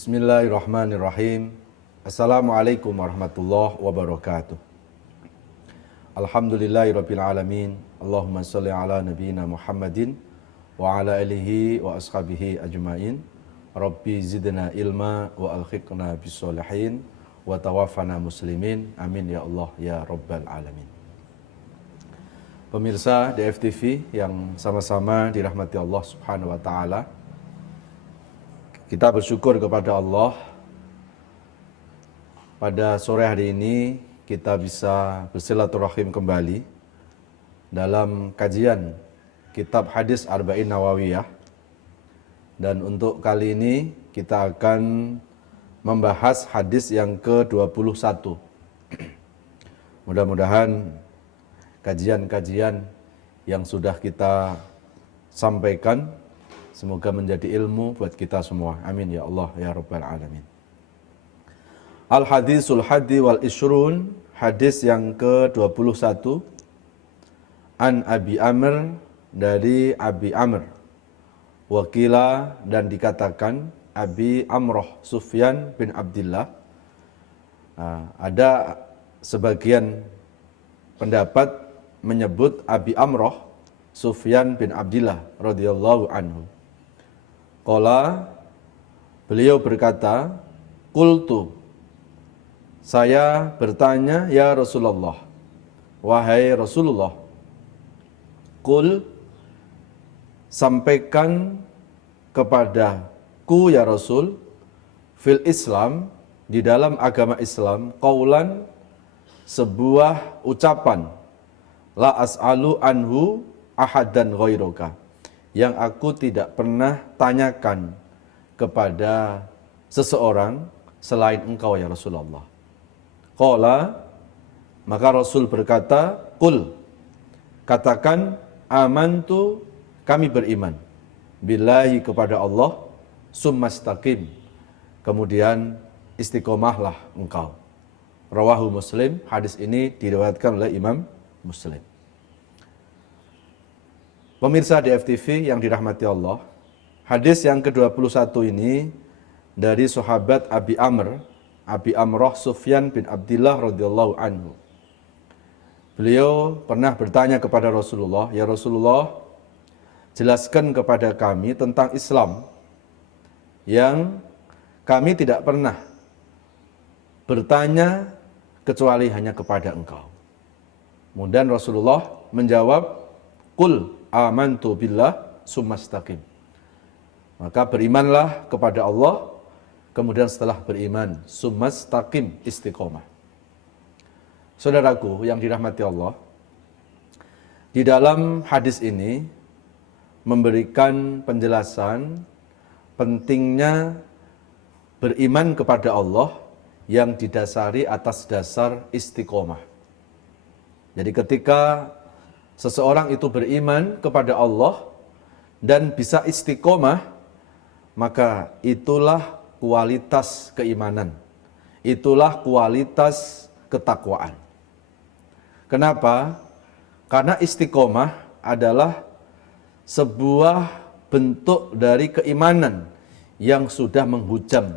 Bismillahirrahmanirrahim. Assalamualaikum warahmatullahi wabarakatuh. Alhamdulillahirabbil alamin. Allahumma shalli ala nabiyyina Muhammadin wa ala alihi wa ashabihi ajmain. Rabbi zidna ilma wa alhiqna bis-sholihin wa tawaffana muslimin. Amin ya Allah ya rabbal alamin. Pemirsa DFTV yang sama-sama dirahmati Allah Subhanahu wa taala. Kita bersyukur kepada Allah pada sore hari ini kita bisa bersilaturahim kembali dalam kajian kitab hadis Arba'in Nawawiyah. Dan untuk kali ini kita akan membahas hadis yang ke-21. Mudah-mudahan kajian-kajian yang sudah kita sampaikan semoga menjadi ilmu buat kita semua. Amin ya Allah ya rabbal alamin. Al-hadisul hadi wal ishrun, hadis yang ke-21. An Abi Amr, dari Abi Amr. Wakila, dan dikatakan Abi Amroh Sufyan bin Abdillah. Ada sebagian pendapat menyebut Abi Amroh Sufyan bin Abdillah radhiyallahu anhu. Qala, beliau berkata, qultu, saya bertanya, ya Rasulullah, wahai Rasulullah, qul, sampaikan kepadaku ya Rasul, fil Islam, di dalam agama Islam, qaulan, sebuah ucapan, la as'alu anhu ahadan ghairuka, yang aku tidak pernah tanyakan kepada seseorang selain engkau ya Rasulullah. Qala, maka Rasul berkata, qul, katakan, amantu, kami beriman, billahi, kepada Allah, summastaqim, kemudian istiqomahlah engkau. Rawahu Muslim, hadis ini diriwayatkan oleh Imam Muslim. Pemirsa DFTV yang dirahmati Allah, hadis yang ke-21 ini dari sahabat Abi Amr, Abi Amroh Sufyan bin Abdillah radhiyallahu anhu. Beliau pernah bertanya kepada Rasulullah, ya Rasulullah, jelaskan kepada kami tentang Islam yang kami tidak pernah bertanya kecuali hanya kepada engkau. Kemudian Rasulullah menjawab, qul amantu billah summastaqim. Maka berimanlah kepada Allah, kemudian setelah beriman summastaqim, istiqomah. Saudaraku yang dirahmati Allah, di dalam hadis ini memberikan penjelasan pentingnya beriman kepada Allah yang didasari atas dasar istiqomah. Jadi ketika seseorang itu beriman kepada Allah dan bisa istiqomah, maka itulah kualitas keimanan. Itulah kualitas ketakwaan. Kenapa? Karena istiqomah adalah sebuah bentuk dari keimanan yang sudah menghujam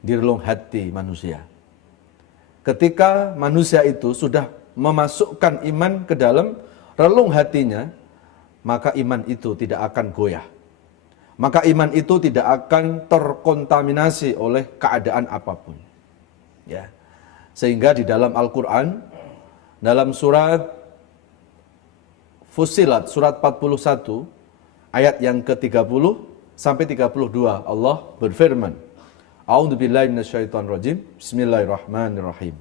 di relung hati manusia. Ketika manusia itu sudah memasukkan iman ke dalam relung hatinya, maka iman itu tidak akan goyah. Maka iman itu tidak akan terkontaminasi oleh keadaan apapun. Ya. Sehingga di dalam Al-Quran, dalam surat Fussilat, surat 41, ayat yang ke-30 sampai 32, Allah berfirman, A'udzubillahi minasyaitonirrajim, Bismillahirrahmanirrahim.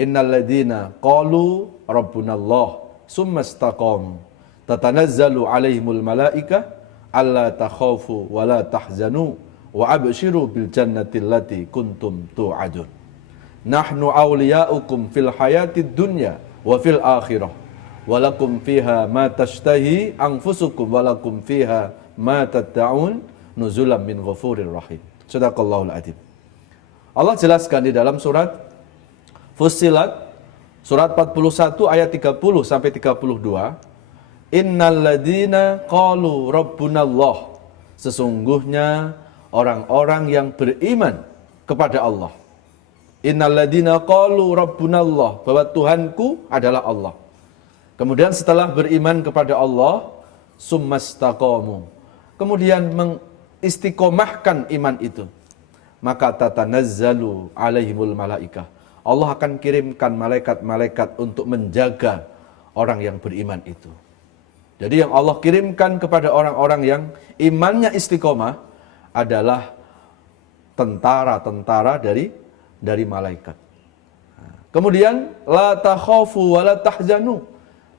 Innal ladzina qalu rabbunallah summastaqamu tatanazzalu alaihimul malaika alla takhafu wa la tahzanu wa abshiru bil jannati allati kuntum tu'adun. Nahnu awliya'ukum fil hayatid dunya wa fil akhirah walakum fiha ma tashtahi anfusukum walakum fiha ma tad'un nuzulan min ghafurir rahim. Shadaqallahul adzim. Allah jelaskan di dalam surat Fussilat surat 41 ayat 30 sampai 32, innal ladzina qalu rabbunallah, sesungguhnya orang-orang yang beriman kepada Allah. Innalladzina qalu rabbunallah, bahwa Tuhanku adalah Allah. Kemudian setelah beriman kepada Allah, summastaqamu, kemudian mengistiqomahkan iman itu, maka tatanazzalu alaihimul malaikah, Allah akan kirimkan malaikat-malaikat untuk menjaga orang yang beriman itu. Jadi yang Allah kirimkan kepada orang-orang yang imannya istiqomah adalah tentara-tentara dari malaikat. Kemudian la takhafu wa la tahzanu,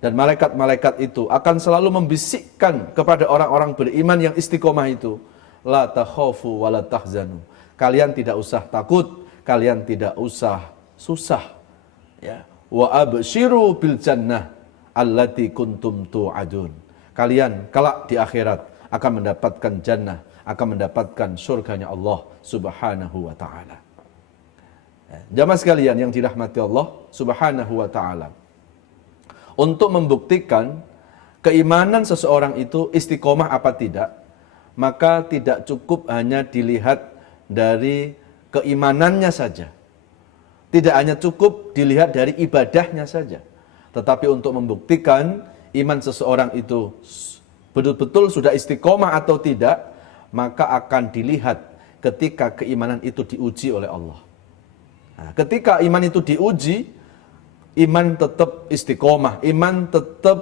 dan malaikat-malaikat itu akan selalu membisikkan kepada orang-orang beriman yang istiqomah itu, la takhafu wa la tahzanu, kalian tidak usah takut, kalian tidak usah susah, ya. Wa absyiru bil jannah allati kuntum tu'adun, kalian kelak di akhirat akan mendapatkan jannah, akan mendapatkan surganya Allah Subhanahu wa taala. Jamaah sekalian yang dirahmati Allah Subhanahu wa taala, untuk membuktikan keimanan seseorang itu istiqomah apa tidak, maka tidak cukup hanya dilihat dari keimanannya saja. Tidak hanya cukup dilihat dari ibadahnya saja. Tetapi untuk membuktikan iman seseorang itu betul-betul sudah istiqomah atau tidak, maka akan dilihat ketika keimanan itu diuji oleh Allah. Nah, ketika iman itu diuji, iman tetap istiqomah, iman tetap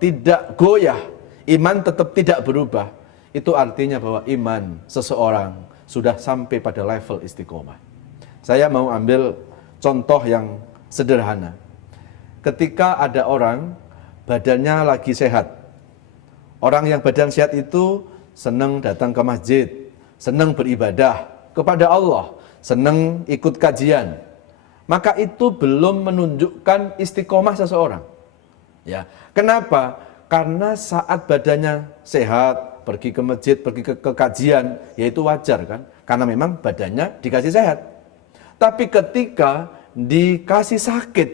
tidak goyah, iman tetap tidak berubah, itu artinya bahwa iman seseorang sudah sampai pada level istiqomah. Saya mau ambil contoh yang sederhana. Ketika ada orang badannya lagi sehat, orang yang badan sehat itu senang datang ke masjid, senang beribadah kepada Allah, senang ikut kajian, maka itu belum menunjukkan istiqomah seseorang. Ya, kenapa? Karena saat badannya sehat, pergi ke masjid, pergi ke kajian, ya itu wajar kan? Karena memang badannya dikasih sehat. Tapi ketika dikasih sakit,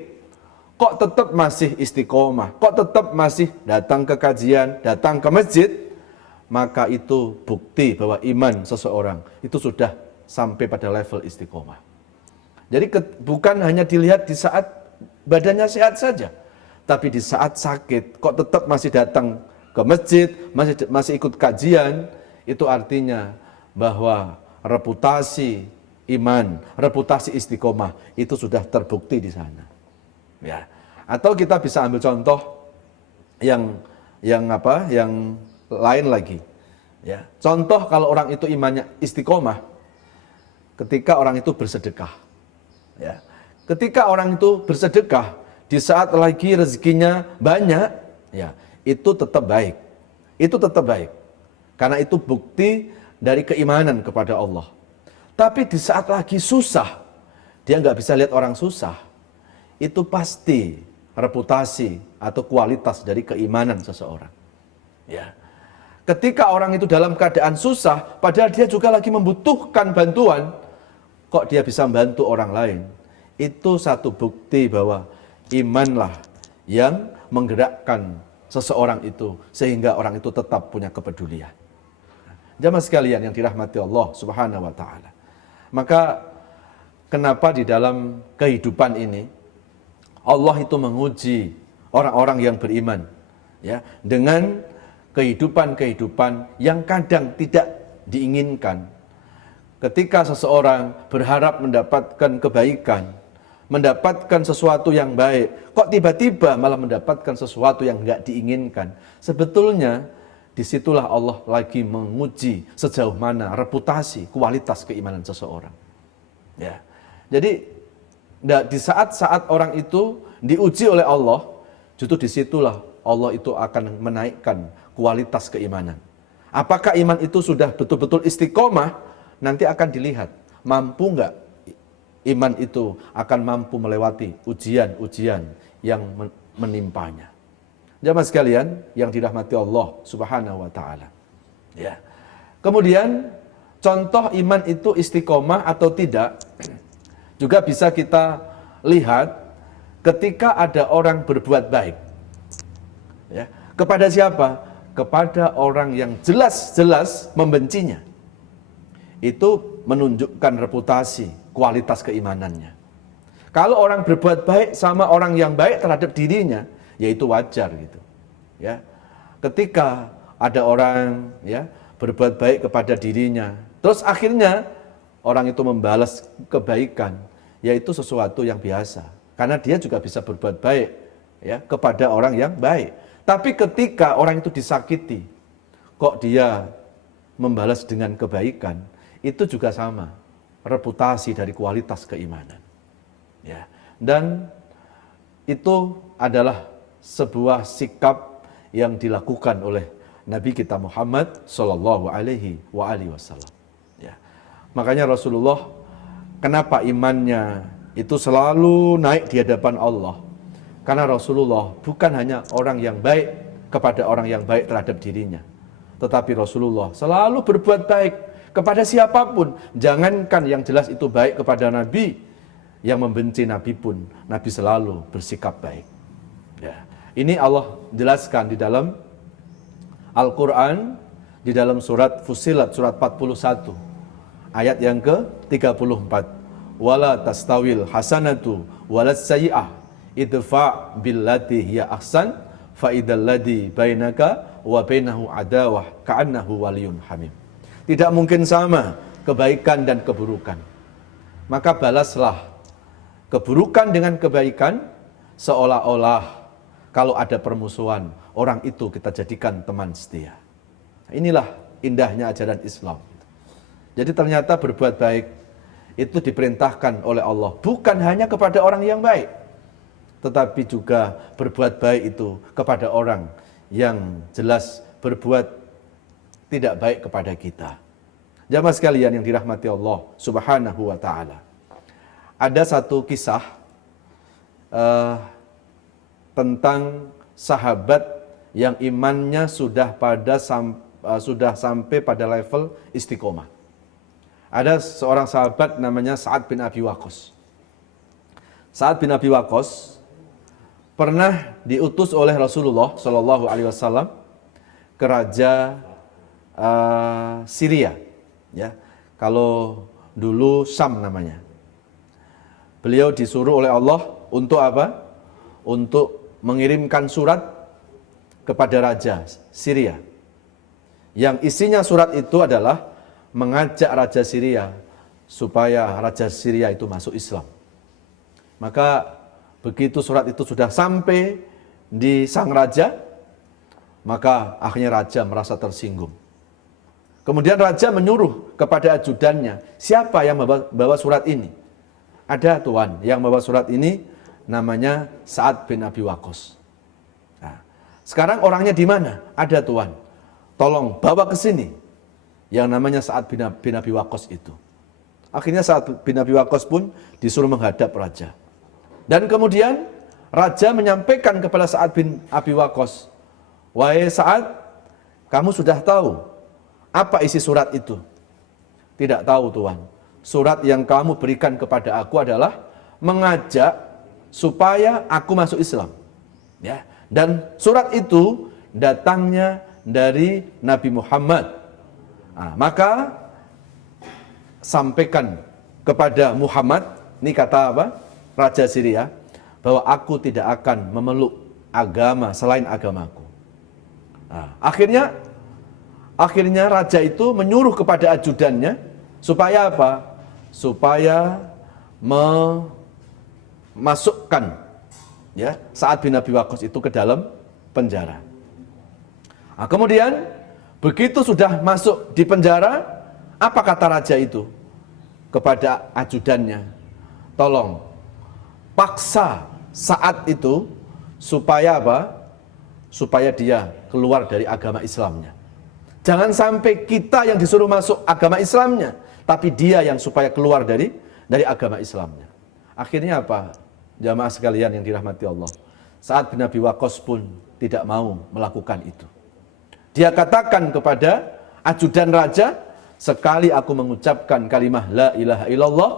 kok tetap masih istiqomah, kok tetap masih datang ke kajian, datang ke masjid, maka itu bukti bahwa iman seseorang itu sudah sampai pada level istiqomah. Jadi bukan hanya dilihat di saat badannya sehat saja, tapi di saat sakit kok tetap masih datang ke masjid, masih ikut kajian, itu artinya bahwa reputasi iman, reputasi istiqomah itu sudah terbukti di sana. Ya. Atau kita bisa ambil contoh yang lain lagi. Ya. Contoh kalau orang itu imannya istiqomah, ketika orang itu bersedekah. Ya. Ketika orang itu bersedekah, di saat lagi rezekinya banyak, ya, itu tetap baik. Itu tetap baik. Karena itu bukti dari keimanan kepada Allah. Tapi di saat lagi susah, dia nggak bisa lihat orang susah. Itu pasti reputasi atau kualitas dari keimanan seseorang. Ya. Ketika orang itu dalam keadaan susah, padahal dia juga lagi membutuhkan bantuan, kok dia bisa membantu orang lain? Itu satu bukti bahwa imanlah yang menggerakkan seseorang itu, sehingga orang itu tetap punya kepedulian. Jamaah sekalian yang dirahmati Allah Subhanahu wa taala. Maka kenapa di dalam kehidupan ini Allah itu menguji orang-orang yang beriman, ya, dengan kehidupan-kehidupan yang kadang tidak diinginkan. Ketika seseorang berharap mendapatkan kebaikan, mendapatkan sesuatu yang baik, kok tiba-tiba malah mendapatkan sesuatu yang enggak diinginkan. Sebetulnya disitulah Allah lagi menguji sejauh mana reputasi, kualitas keimanan seseorang. Ya. Jadi di saat-saat orang itu diuji oleh Allah, justru disitulah Allah itu akan menaikkan kualitas keimanan. Apakah iman itu sudah betul-betul istiqomah? Nanti akan dilihat, mampu enggak iman itu akan mampu melewati ujian-ujian yang menimpanya. Jamaah sekalian yang dirahmati Allah Subhanahu wa taala. Ya. Kemudian contoh iman itu istiqomah atau tidak juga bisa kita lihat ketika ada orang berbuat baik. Ya. Kepada siapa? Kepada orang yang jelas-jelas membencinya. itu menunjukkan reputasi, kualitas keimanannya. Kalau orang berbuat baik sama orang yang baik terhadap dirinya, ya itu wajar gitu. Ya. Ketika ada orang ya berbuat baik kepada dirinya, terus akhirnya orang itu membalas kebaikan, yaitu sesuatu yang biasa. Karena dia juga bisa berbuat baik ya kepada orang yang baik. Tapi ketika orang itu disakiti, kok dia membalas dengan kebaikan, itu juga sama, reputasi dari kualitas keimanan. Ya. Dan itu adalah sebuah sikap yang dilakukan oleh Nabi kita Muhammad Sallallahu Alaihi Wasallam. Ya. Makanya Rasulullah, kenapa imannya itu selalu naik di hadapan Allah? Karena Rasulullah bukan hanya orang yang baik kepada orang yang baik terhadap dirinya, tetapi Rasulullah selalu berbuat baik kepada siapapun. Jangankan yang jelas itu baik kepada Nabi, yang membenci Nabi pun, Nabi selalu bersikap baik. Ya. Ini Allah jelaskan di dalam Al-Quran, di dalam surat Fussilat, surat 41, ayat yang ke-34. Wala tastawil hasanatu walas sayyi'ah idfa' billati hiya ahsan fa idzal ladzi bainaka wa bainahu adawah ka'annahu waliyyun hamim. Tidak mungkin sama kebaikan dan keburukan. Maka balaslah keburukan dengan kebaikan, seolah-olah kalau ada permusuhan, orang itu kita jadikan teman setia. Inilah indahnya ajaran Islam. Jadi ternyata berbuat baik itu diperintahkan oleh Allah, bukan hanya kepada orang yang baik, tetapi juga berbuat baik itu kepada orang yang jelas berbuat tidak baik kepada kita. Jamaah sekalian yang dirahmati Allah Subhanahu wa ta'ala. Ada satu kisah tentang sahabat yang imannya sudah sampai pada level istiqomah. Ada seorang sahabat namanya Sa'ad bin Abi Waqqas. Sa'ad bin Abi Waqqas pernah diutus oleh Rasulullah Shallallahu Alaihi Wasallam ke raja Syria. Ya, kalau dulu Syam namanya. Beliau disuruh oleh Allah untuk apa? Untuk mengirimkan surat kepada raja Syria. Yang isinya surat itu adalah mengajak raja Syria supaya raja Syria itu masuk Islam. Maka begitu surat itu sudah sampai di sang raja, maka akhirnya raja merasa tersinggung. Kemudian raja menyuruh kepada ajudannya, siapa yang membawa surat ini? Ada tuan yang membawa surat ini, namanya Sa'ad bin Abi Waqqas. Nah, sekarang orangnya di mana? Ada tuan. Tolong bawa ke sini. Yang namanya Sa'ad bin Abi Waqqas itu. Akhirnya Sa'ad bin Abi Waqqas pun disuruh menghadap raja. Dan kemudian raja menyampaikan kepada Sa'ad bin Abi Waqqas, wahai Sa'ad, kamu sudah tahu apa isi surat itu? Tidak tahu tuan. Surat yang kamu berikan kepada aku adalah mengajak supaya aku masuk Islam. Ya. Dan surat itu datangnya dari Nabi Muhammad. Nah, maka sampaikan kepada Muhammad, ini kata apa? Raja Syria, bahwa aku tidak akan memeluk agama selain agamaku. Nah, akhirnya raja itu menyuruh kepada ajudannya supaya apa? Supaya memasukkan ya Sa'ad bin Abi Waqqas itu ke dalam penjara. Nah, kemudian begitu sudah masuk di penjara, apa kata raja itu kepada ajudannya? Tolong paksa Sa'ad itu supaya apa? Supaya dia keluar dari agama Islamnya. Jangan sampai kita yang disuruh masuk agama Islamnya, tapi dia yang supaya keluar dari agama Islamnya. Akhirnya apa? Jamaah sekalian yang dirahmati Allah, Sa'ad bin Abi Waqqas pun tidak mau melakukan itu. Dia katakan kepada ajudan raja, sekali aku mengucapkan kalimah la ilaha illallah,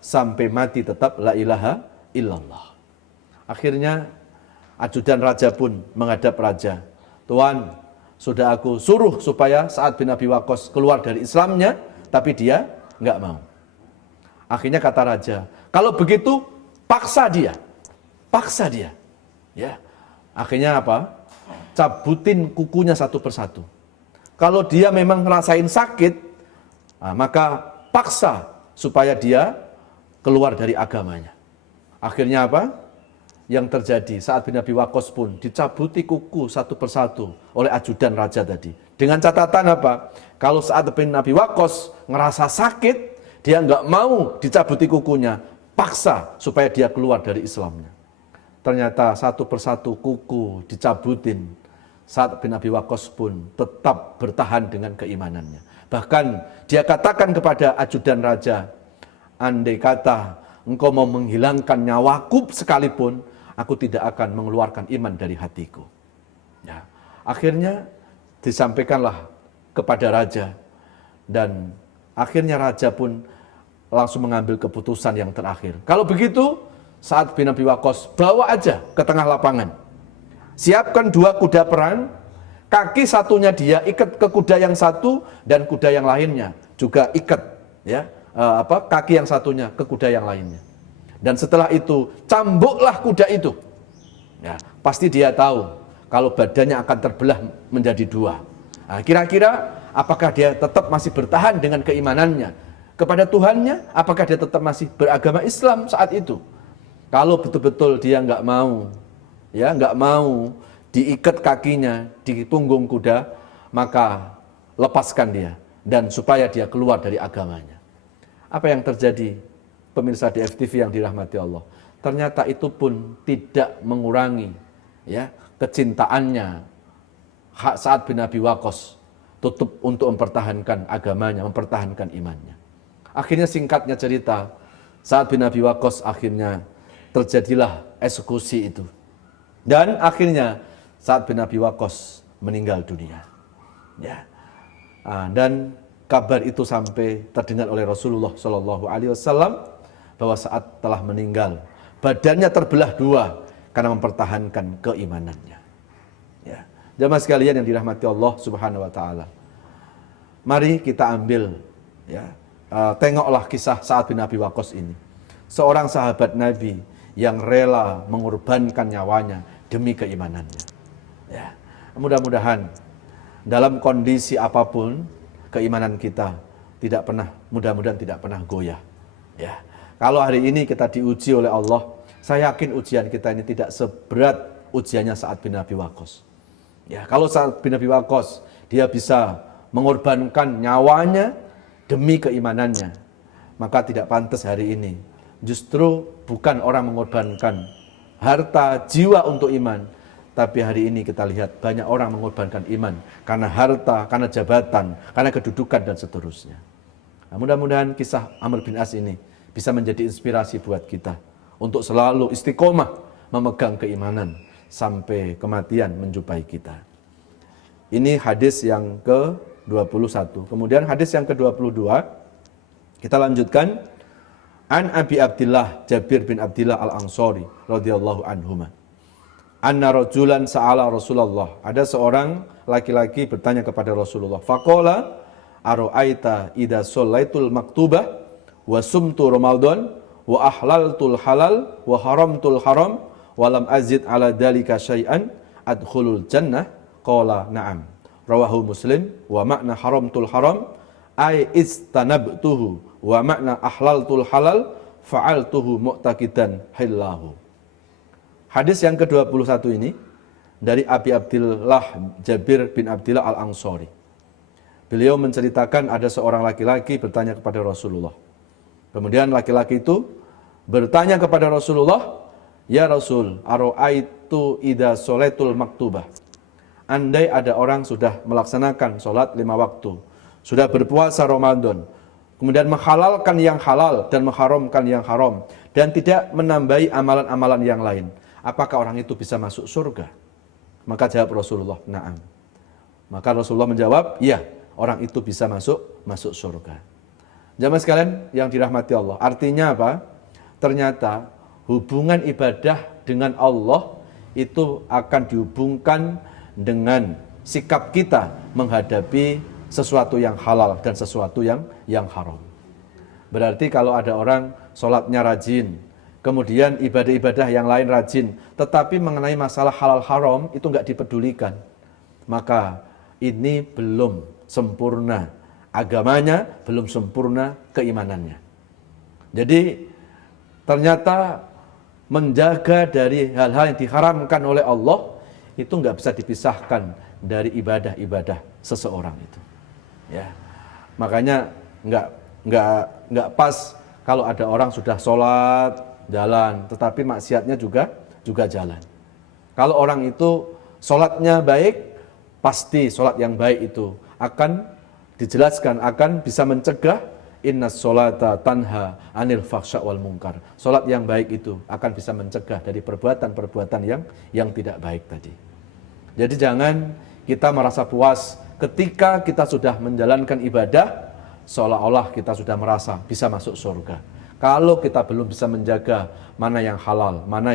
sampai mati tetap la ilaha illallah. Akhirnya ajudan raja pun menghadap raja, Tuan, sudah aku suruh supaya Sa'ad bin Abi Waqqas keluar dari Islamnya, tapi dia nggak mau. Akhirnya kata raja, kalau begitu paksa dia. Ya. Akhirnya apa? Cabutin kukunya satu persatu. Kalau dia memang ngerasain sakit, maka paksa supaya dia keluar dari agamanya. Akhirnya apa? Yang terjadi saat bin Abi Waqqas pun dicabuti kuku satu persatu oleh ajudan raja tadi. Dengan catatan apa? Kalau saat bin Abi Waqqas ngerasa sakit, dia nggak mau dicabuti kukunya, paksa supaya dia keluar dari Islamnya. Ternyata satu persatu kuku dicabutin. Sa'ad bin Abi Waqqas pun tetap bertahan dengan keimanannya. Bahkan dia katakan kepada ajudan raja, andai kata engkau mau menghilangkan nyawaku sekalipun, aku tidak akan mengeluarkan iman dari hatiku. Ya. Akhirnya disampaikanlah kepada raja, dan akhirnya raja pun langsung mengambil keputusan yang terakhir. Kalau begitu, Sa'ad bin Abi Waqqas bawa aja ke tengah lapangan. Siapkan 2 kuda perang, kaki satunya dia ikat ke kuda yang satu, dan kuda yang lainnya juga ikat, ya, kaki yang satunya ke kuda yang lainnya. Dan setelah itu cambuklah kuda itu. Ya, pasti dia tahu kalau badannya akan terbelah menjadi 2. Nah, kira-kira apakah dia tetap masih bertahan dengan keimanannya kepada Tuhannya? Apakah dia tetap masih beragama Islam saat itu? Kalau betul-betul dia nggak mau diikat kakinya di punggung kuda, maka lepaskan dia, dan supaya dia keluar dari agamanya. Apa yang terjadi, pemirsa di FTV yang dirahmati Allah? Ternyata itu pun tidak mengurangi kecintaannya Sa'ad bin Abi Waqqas tutup untuk mempertahankan agamanya, mempertahankan imannya. Akhirnya singkatnya cerita, Sa'ad bin Abi Waqqas akhirnya terjadilah eksekusi itu. Dan akhirnya Sa'ad bin Abi Waqqas meninggal dunia. Ya. Dan kabar itu sampai terdengar oleh Rasulullah SAW bahwa Sa'ad telah meninggal. Badannya terbelah 2 karena mempertahankan keimanannya. Ya. Jamaah sekalian yang dirahmati Allah Subhanahu wa taala. Mari kita ambil tengoklah kisah Sa'ad bin Abi Waqqas ini. Seorang sahabat Nabi yang rela mengorbankan nyawanya demi keimanannya. Ya. Mudah-mudahan dalam kondisi apapun keimanan kita mudah-mudahan tidak pernah goyah. Ya. Kalau hari ini kita diuji oleh Allah, saya yakin ujian kita ini tidak seberat ujiannya Sa'ad bin Abi Waqqas. Ya, kalau Sa'ad bin Abi Waqqas dia bisa mengorbankan nyawanya demi keimanannya, maka tidak pantas hari ini justru bukan orang mengorbankan harta, jiwa untuk iman. Tapi hari ini kita lihat banyak orang mengorbankan iman karena harta, karena jabatan, karena kedudukan dan seterusnya. Nah, mudah-mudahan kisah Amr bin As ini bisa menjadi inspirasi buat kita untuk selalu istiqomah memegang keimanan sampai kematian menjumpai kita. Ini hadis yang ke-21. Kemudian hadis yang ke-22 kita lanjutkan. An Abi Abdillah Jabir bin Abdillah Al-Ansari radhiyallahu anhuma. Anna rajulan sa'ala Rasulullah. Ada seorang laki-laki bertanya kepada Rasulullah. Faqala ara'aita idza shallaitul maktubah wa sumtu Ramadan wa ahlaltul halal wa haramtul haram wa lam azid ala dalika syai'an adkhulul jannah? Qala na'am. Rawahu Muslim. Wa makna haramtul haram ay istanabtuhu wa makna ahlaltul halal fa'altuhu mu'taqidan hillahu. Hadis yang ke-21 ini dari Abi Abdillah Jabir bin Abdillah Al-Ansari. Beliau menceritakan ada seorang laki-laki bertanya kepada Rasulullah. Kemudian laki-laki itu bertanya kepada Rasulullah, "Ya Rasul, ara'aitu idza sholaitul maktubah." Andai ada orang sudah melaksanakan sholat 5 waktu, sudah berpuasa Ramadan, kemudian menghalalkan yang halal dan mengharamkan yang haram, dan tidak menambahi amalan-amalan yang lain, apakah orang itu bisa masuk surga? Maka jawab Rasulullah, na'am. Maka Rasulullah menjawab, iya, orang itu bisa masuk surga. Jamaah sekalian yang dirahmati Allah, artinya apa? Ternyata hubungan ibadah dengan Allah itu akan dihubungkan dengan sikap kita menghadapi sesuatu yang halal dan sesuatu yang haram. Berarti kalau ada orang sholatnya rajin, kemudian ibadah-ibadah yang lain rajin, tetapi mengenai masalah halal haram itu nggak dipedulikan, maka ini belum sempurna agamanya, belum sempurna keimanannya. Jadi ternyata menjaga dari hal-hal yang diharamkan oleh Allah itu nggak bisa dipisahkan dari ibadah-ibadah seseorang itu. Ya, makanya nggak pas kalau ada orang sudah sholat jalan, tetapi maksiatnya juga jalan. Kalau orang itu sholatnya baik, pasti sholat yang baik itu akan dijelaskan, akan bisa mencegah innas sholata tanha anil faksha wal munkar. Sholat yang baik itu akan bisa mencegah dari perbuatan-perbuatan yang tidak baik tadi. Jadi jangan kita merasa puas ketika kita sudah menjalankan ibadah, seolah-olah kita sudah merasa bisa masuk surga. Kalau kita belum bisa menjaga mana yang halal, mana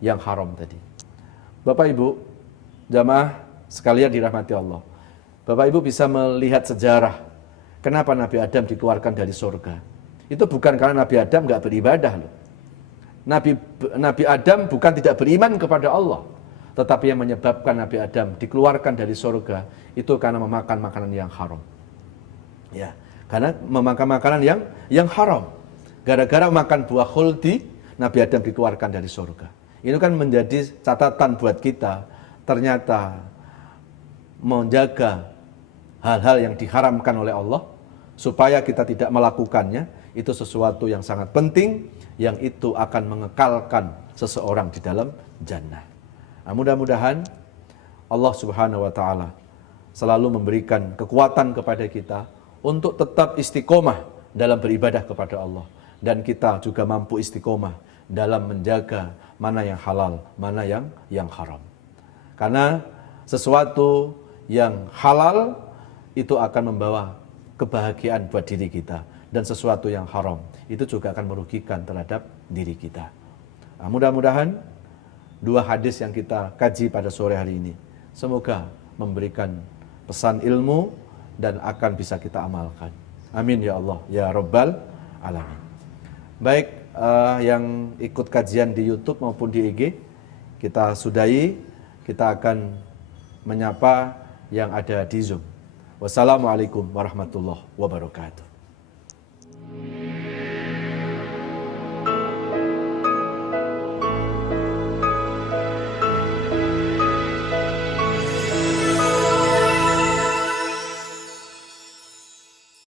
yang haram tadi. Bapak Ibu, jamaah sekalian dirahmati Allah. Bapak Ibu bisa melihat sejarah kenapa Nabi Adam dikeluarkan dari surga. Itu bukan karena Nabi Adam nggak beribadah loh. Nabi Adam bukan tidak beriman kepada Allah, tetapi yang menyebabkan Nabi Adam dikeluarkan dari surga itu karena memakan makanan yang haram. Ya, karena memakan makanan yang haram. Gara-gara makan buah khuldi, Nabi Adam dikeluarkan dari surga. Itu kan menjadi catatan buat kita. Ternyata menjaga hal-hal yang diharamkan oleh Allah supaya kita tidak melakukannya, itu sesuatu yang sangat penting, yang itu akan mengekalkan seseorang di dalam jannah. Nah, mudah-mudahan Allah Subhanahu wa taala selalu memberikan kekuatan kepada kita untuk tetap istiqomah dalam beribadah kepada Allah, dan kita juga mampu istiqomah dalam menjaga mana yang halal, mana yang haram. Karena sesuatu yang halal itu akan membawa kebahagiaan buat diri kita, dan sesuatu yang haram itu juga akan merugikan terhadap diri kita. Nah, mudah-mudahan dua hadis yang kita kaji pada sore hari ini semoga memberikan pesan ilmu dan akan bisa kita amalkan. Amin ya Allah ya Rabbal Alamin. Baik, yang ikut kajian di YouTube maupun di IG kita sudahi, kita akan menyapa yang ada di Zoom. Wassalamualaikum warahmatullahi wabarakatuh.